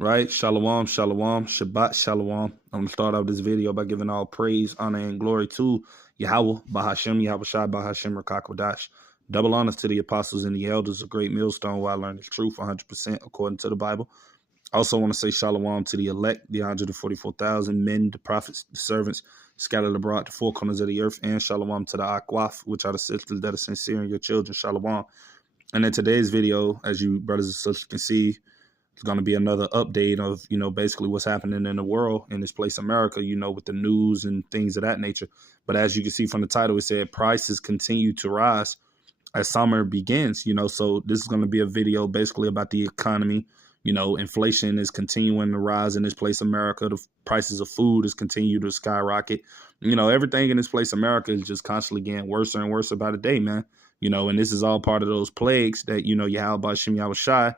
Right? Shalom, shalom, Shabbat shalom. I'm going to start off this video by giving all praise, honor, and glory to Yahweh, Bahashem, Yahweh Shai, Bahashem, Rakakwadash. Double honors to the apostles and the elders, a great millstone where I learned the truth 100% according to the Bible. I also want to say shalom to the elect, the 144,000 men, the prophets, the servants, scattered abroad the four corners of the earth, and shalom to the Akwaf, which are the sisters that are sincere in your children, shalom. And in today's video, as you brothers and sisters can see, it's going to be another update of, basically what's happening in the world, in this place, America, with the news and things of that nature. But as you can see from the title, it said prices continue to rise as summer begins, so this is going to be a video basically about the economy. Inflation is continuing to rise in this place, America. The prices of food is continuing to skyrocket. Everything in this place, America, is just constantly getting worse and worse by the day, man. And this is all part of those plagues that, Yahweh Shem Yahweh Shai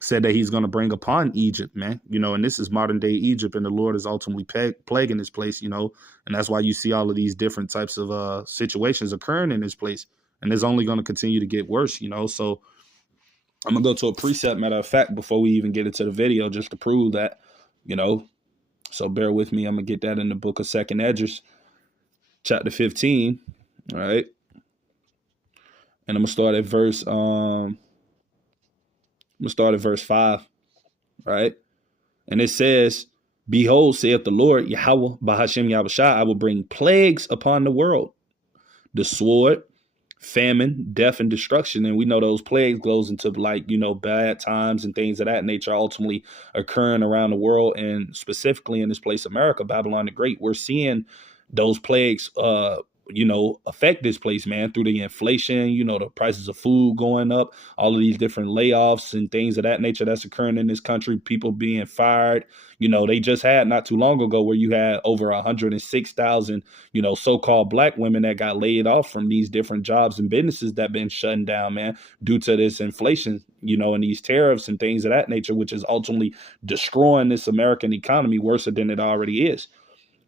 said that he's going to bring upon Egypt, man, and this is modern day Egypt, and the Lord is ultimately plaguing this place, and that's why you see all of these different types of situations occurring in this place, and it's only going to continue to get worse, so I'm going to go to a precept, matter of fact, before we even get into the video, just to prove that, so bear with me. I'm going to get that in the book of 2nd Esdras, chapter 15, all right, and I'm going to start at verse, I'm going to start at verse 5, right? And it says, behold, saith the Lord, Yahweh, Bahashem Yahweh Shai, I will bring plagues upon the world, the sword, famine, death, and destruction. And we know those plagues goes into bad times and things of that nature ultimately occurring around the world, and specifically in this place, America, Babylon the Great. We're seeing those plagues affect this place, man, through the inflation, the prices of food going up, all of these different layoffs and things of that nature that's occurring in this country, people being fired. They just had not too long ago where you had over 106,000, so-called black women that got laid off from these different jobs and businesses that been shutting down, man, due to this inflation, and these tariffs and things of that nature, which is ultimately destroying this American economy worse than it already is.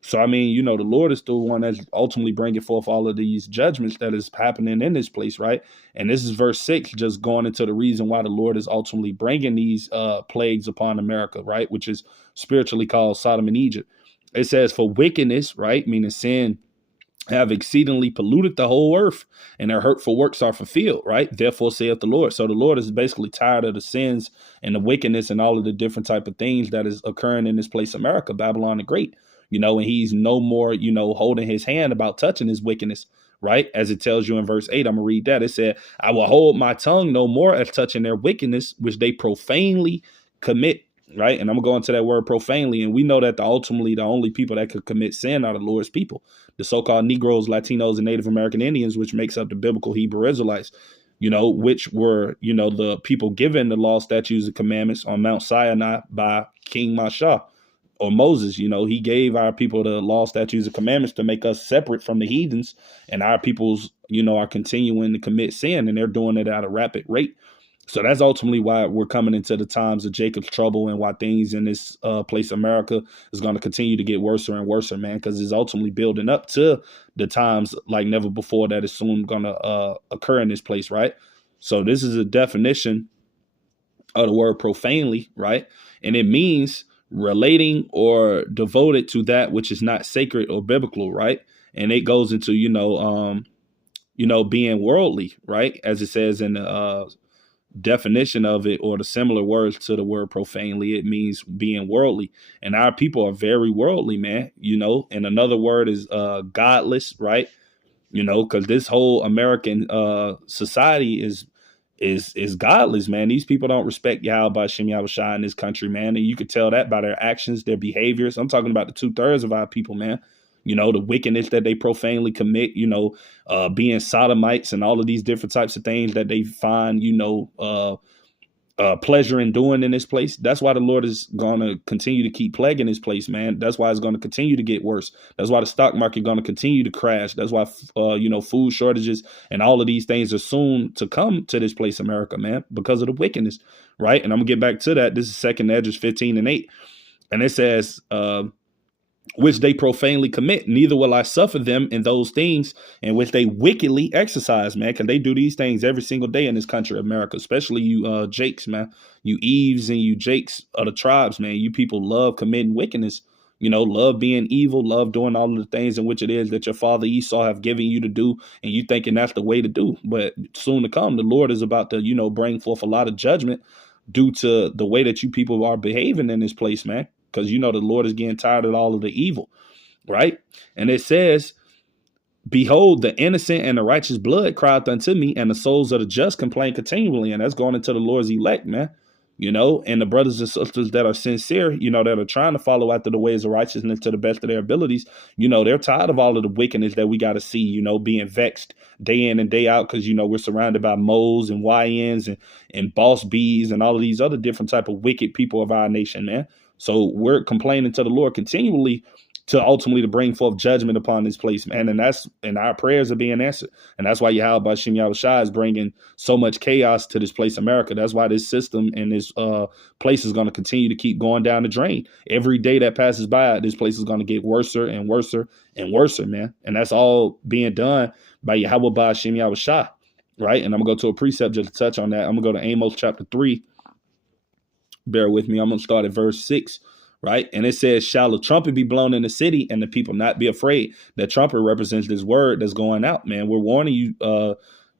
So, I mean, the Lord is the one that's ultimately bringing forth all of these judgments that is happening in this place, right? And this is verse 6, just going into the reason why the Lord is ultimately bringing these plagues upon America, right? Which is spiritually called Sodom and Egypt. It says, for wickedness, right, meaning sin, have exceedingly polluted the whole earth, and their hurtful works are fulfilled, right? Therefore saith the Lord. So the Lord is basically tired of the sins and the wickedness and all of the different type of things that is occurring in this place, America, Babylon the Great. And he's no more, holding his hand about touching his wickedness, right? As it tells you in verse 8, I'm going to read that. It said, I will hold my tongue no more as touching their wickedness, which they profanely commit, right? And I'm going to go into that word profanely. And we know that ultimately the only people that could commit sin are the Lord's people, the so-called Negroes, Latinos, and Native American Indians, which makes up the biblical Hebrew Israelites, which were, the people given the law, statutes, and commandments on Mount Sinai by King Mashah. Or Moses, he gave our people the law, statutes, and commandments to make us separate from the heathens, and our peoples, are continuing to commit sin, and they're doing it at a rapid rate. So that's ultimately why we're coming into the times of Jacob's trouble, and why things in this place, America, is going to continue to get worse and worse, man, because it's ultimately building up to the times like never before that is soon going to occur in this place, right? So this is a definition of the word profanely, right? And it means relating or devoted to that which is not sacred or biblical, right? And it goes into, being worldly, right? As it says in the definition of it, or the similar words to the word profanely, it means being worldly. And our people are very worldly, man, and another word is godless, right? Because this whole American society is godless, man. These people don't respect Yahweh Shem Yahweh Shai in this country, man. And you could tell that by their actions, their behaviors. I'm talking about the 2/3 of our people, man. The wickedness that they profanely commit, being sodomites and all of these different types of things that they find, pleasure in doing in this place. That's why the Lord is going to continue to keep plaguing this place, man. That's why it's going to continue to get worse. That's why the stock market is going to continue to crash. That's why, food shortages and all of these things are soon to come to this place, America, man, because of the wickedness, right? And I'm going to get back to that. This is 2nd Esdras 15 and 8. And it says, which they profanely commit. Neither will I suffer them in those things in which they wickedly exercise, man, because they do these things every single day in this country of America, especially you Jakes, man. You Eves and you Jakes of the tribes, man. You people love committing wickedness, love being evil, love doing all of the things in which it is that your father Esau have given you to do, and you thinking that's the way to do. But soon to come, the Lord is about to, bring forth a lot of judgment due to the way that you people are behaving in this place, man. Because the Lord is getting tired of all of the evil, right? And it says, behold, the innocent and the righteous blood cried unto me, and the souls of the just complain continually. And that's going into the Lord's elect, man. And the brothers and sisters that are sincere, that are trying to follow after the ways of righteousness to the best of their abilities, they're tired of all of the wickedness that we got to see, being vexed day in and day out, because, we're surrounded by moles and YNs and boss bees and all of these other different type of wicked people of our nation, man. So we're complaining to the Lord continually to ultimately to bring forth judgment upon this place, man. And our prayers are being answered. And that's why Yahweh Hashem Yahushua is bringing so much chaos to this place, America. That's why this system and this place is going to continue to keep going down the drain. Every day that passes by, this place is going to get worse and worse and worse, man. And that's all being done by Yahweh Hashem Yahushua, right? And I'm going to go to a precept just to touch on that. I'm going to go to Amos chapter 3. Bear with me. I'm going to start at verse 6. Right. And it says, shall a trumpet be blown in the city and the people not be afraid? That trumpet represents this word that's going out, man. We're warning you,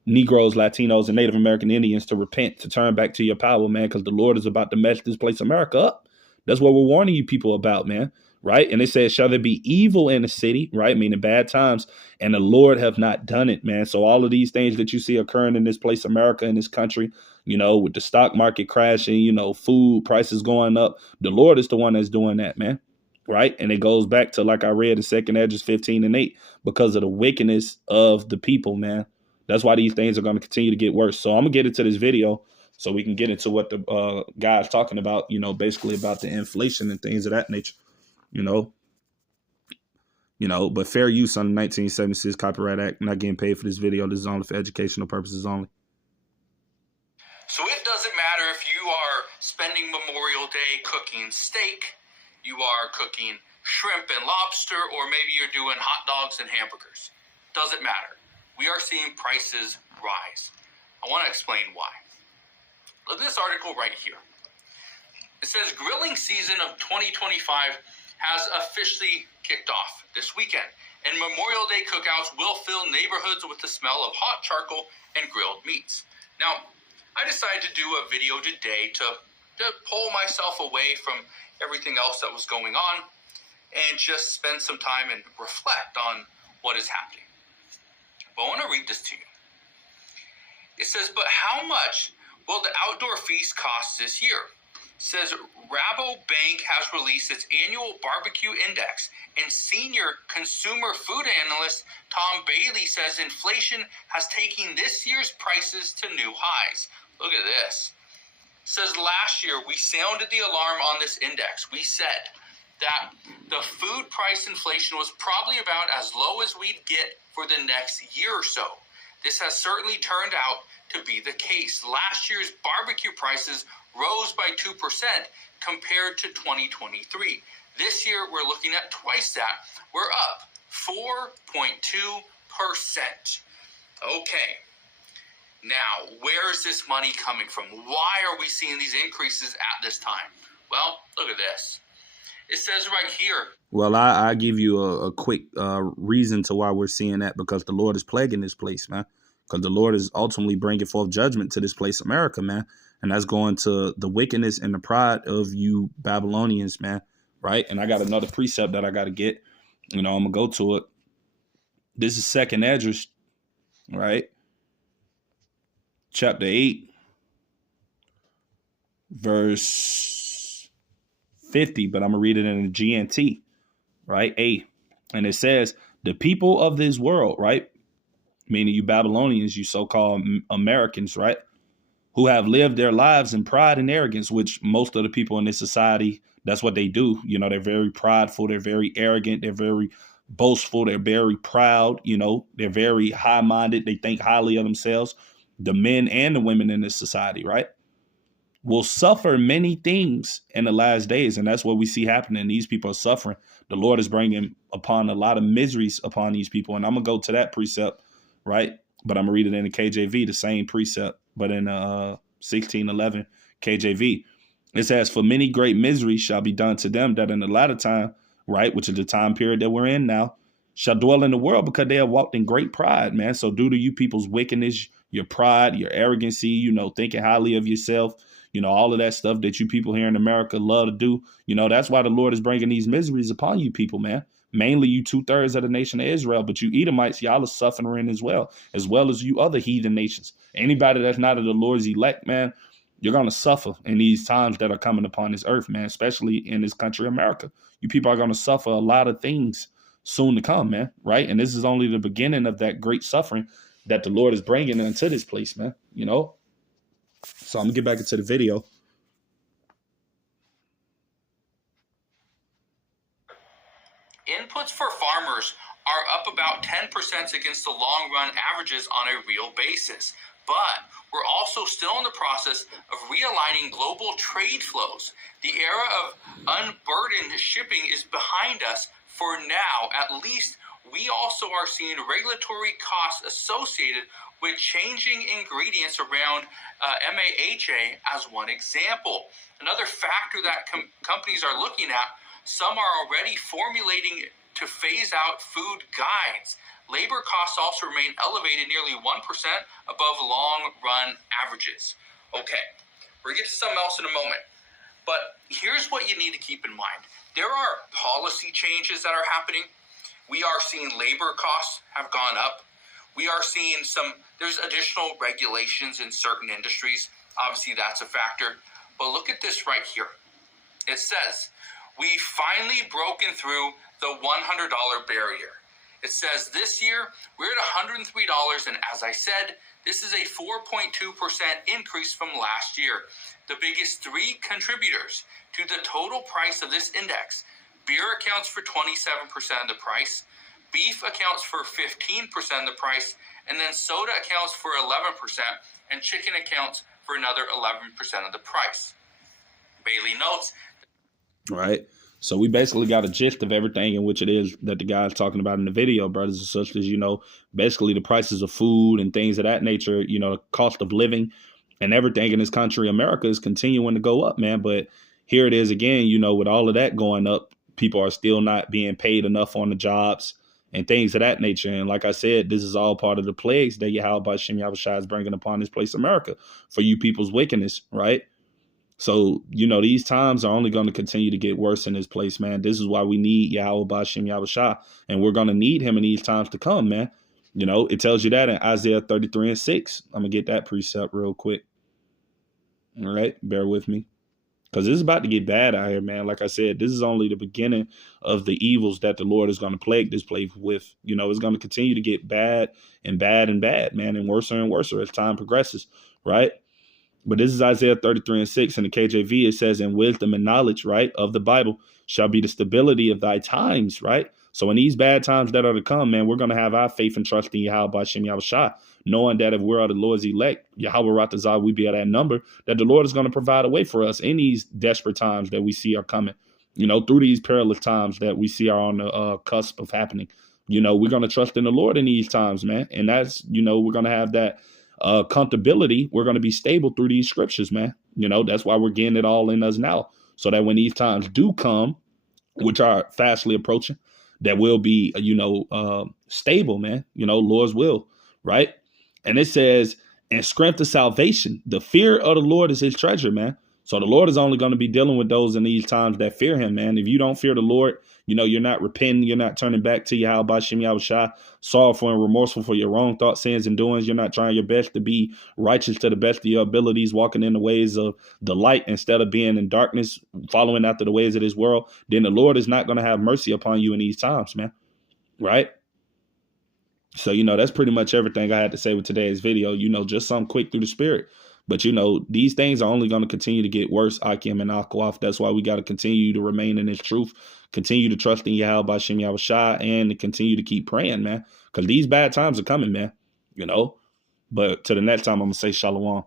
Negroes, Latinos, and Native American Indians to repent, to turn back to your power, man, because the Lord is about to mess this place, America, up. That's what we're warning you people about, man. Right. And it says, shall there be evil in the city? Right. Meaning bad times. And the Lord have not done it, man. So all of these things that you see occurring in this place, America, in this country, with the stock market crashing, food prices going up, the Lord is the one that's doing that, man. Right. And it goes back to, like I read in 2nd Esdras 15:8, because of the wickedness of the people, man. That's why these things are going to continue to get worse. So I'm going to get into this video so we can get into what the guy's talking about, basically about the inflation and things of that nature. But fair use on the 1976 Copyright Act. Not getting paid for this video. This is only for educational purposes only. So it doesn't matter if you are spending Memorial Day cooking steak, you are cooking shrimp and lobster, or maybe you're doing hot dogs and hamburgers. Doesn't matter. We are seeing prices rise. I want to explain why. Look at this article right here. It says grilling season of 2025 has officially kicked off this weekend, and Memorial Day cookouts will fill neighborhoods with the smell of hot charcoal and grilled meats. Now, I decided to do a video today to pull myself away from everything else that was going on and just spend some time and reflect on what is happening. But I want to read this to you. It says, but how much will the outdoor feast cost this year? It says Rabobank has released its annual barbecue index, and senior consumer food analyst Tom Bailey says inflation has taken this year's prices to new highs. Look at this. It says last year we sounded the alarm on this index. We said that the food price inflation was probably about as low as we'd get for the next year or so. This has certainly turned out to be the case. Last year's barbecue prices rose by 2% compared to 2023. This year, we're looking at twice that. We're up 4.2%. Okay. Now, where is this money coming from? Why are we seeing these increases at this time? Well, look at this. It says right here. Well, I give you a quick reason to why we're seeing that, because the Lord is plaguing this place, man. Because the Lord is ultimately bringing forth judgment to this place, America, man. And that's going to the wickedness and the pride of you Babylonians, man. Right. And I got another precept that I got to get. I'm going to go to it. This is 2nd Esdras, right? Chapter 8, verse 50, but I'm going to read it in the GNT, right? And it says, the people of this world, right? Meaning you Babylonians, you so-called Americans, right? Who have lived their lives in pride and arrogance, which most of the people in this society, that's what they do. They're very prideful. They're very arrogant. They're very boastful. They're very proud. They're very high-minded. They think highly of themselves, the men and the women in this society, right? will suffer many things in the last days. And that's what we see happening. These people are suffering. The Lord is bringing upon a lot of miseries upon these people. And I'm going to go to that precept, right? But I'm going to read it in the KJV, the same precept, but in 1611 KJV. It says, for many great miseries shall be done to them that in the latter time, right, which is the time period that we're in now, shall dwell in the world because they have walked in great pride, man. So due to you people's wickedness, your pride, your arrogancy, you know, thinking highly of yourself, you know, all of that stuff that you people here in America love to do, you know, that's why the Lord is bringing these miseries upon you people, man. Mainly you 2/3 of the nation of Israel, but you Edomites, y'all are suffering as well as you other heathen nations. Anybody that's not of the Lord's elect, man, you're going to suffer in these times that are coming upon this earth, man, especially in this country, America. You people are going to suffer a lot of things soon to come, man, right? And this is only the beginning of that great suffering that the Lord is bringing into this place, man, you know? So I'm going to get back into the video. Inputs for farmers are up about 10% against the long-run averages on a real basis. But we're also still in the process of realigning global trade flows. The era of unburdened shipping is behind us for now. At least we also are seeing regulatory costs associated with changing ingredients around MAHA as one example. Another factor that companies are looking at, some are already formulating to phase out food guides. Labor costs also remain elevated, nearly 1% above long-run averages. Okay, we're going to get to something else in a moment. But here's what you need to keep in mind. There are policy changes that are happening. We are seeing labor costs have gone up. We are seeing there's additional regulations in certain industries. Obviously, that's a factor. But look at this right here. It says, we've finally broken through the $100 barrier. It says this year, we're at $103, and as I said, this is a 4.2% increase from last year. The biggest three contributors to the total price of this index: beer accounts for 27% of the price, beef accounts for 15% of the price, and then soda accounts for 11%, and chicken accounts for another 11% of the price. Bailey notes. Right. So we basically got a gist of everything in which it is that the guy's talking about in the video, brothers and sisters. You know, basically the prices of food and things of that nature, you know, the cost of living and everything in this country, America, is continuing to go up, man. But here it is again, you know, with all of that going up, people are still not being paid enough on the jobs and things of that nature. And like I said, this is all part of the plagues that Yahweh Hashem Yahushua is bringing upon this place, America, for you people's wickedness, right? So, you know, these times are only going to continue to get worse in this place, man. This is why we need Yahweh Hashem Yahushua, and we're going to need him in these times to come, man. You know, it tells you that in Isaiah 33:6. I'm going to get that precept real quick. All right, bear with me. Because this is about to get bad out here, man. Like I said, this is only the beginning of the evils that the Lord is going to plague this place with. You know, it's going to continue to get bad and bad and bad, man, and worse as time progresses, right? But this is Isaiah 33:6 in the KJV. It says, "In wisdom and knowledge, right, of the Bible shall be the stability of thy times," right? So in these bad times that are to come, man, we're going to have our faith and trust in Yahweh Hashem Yahushua, knowing that if we're of the Lord's elect, Yahweh Ratazah, we be at that number, that the Lord is going to provide a way for us in these desperate times that we see are coming, you know, through these perilous times that we see are on the cusp of happening. You know, we're going to trust in the Lord in these times, man. And that's, you know, we're going to have that comfortability. We're going to be stable through these scriptures, man. You know, that's why we're getting it all in us now, so that when these times do come, which are fastly approaching, that will be, you know, stable, man. You know, Lord's will, right? And it says, and strength of salvation. The fear of the Lord is his treasure, man. So the Lord is only going to be dealing with those in these times that fear him, man. If you don't fear the Lord, you know, you're not repenting, you're not turning back to Yahweh Hashem Yahushua, sorrowful and remorseful for your wrong thoughts, sins, and doings. You're not trying your best to be righteous to the best of your abilities, walking in the ways of the light instead of being in darkness, following after the ways of this world. Then the Lord is not going to have mercy upon you in these times, man. Right? So, you know, that's pretty much everything I had to say with today's video. You know, just something quick through the spirit. But, you know, these things are only going to continue to get worse, Akim and Akwaf. That's why we got to continue to remain in his truth, continue to trust in Yahweh Hashem Yahushua, and to continue to keep praying, man. Because these bad times are coming, man, you know. But to the next time, I'm going to say shalom.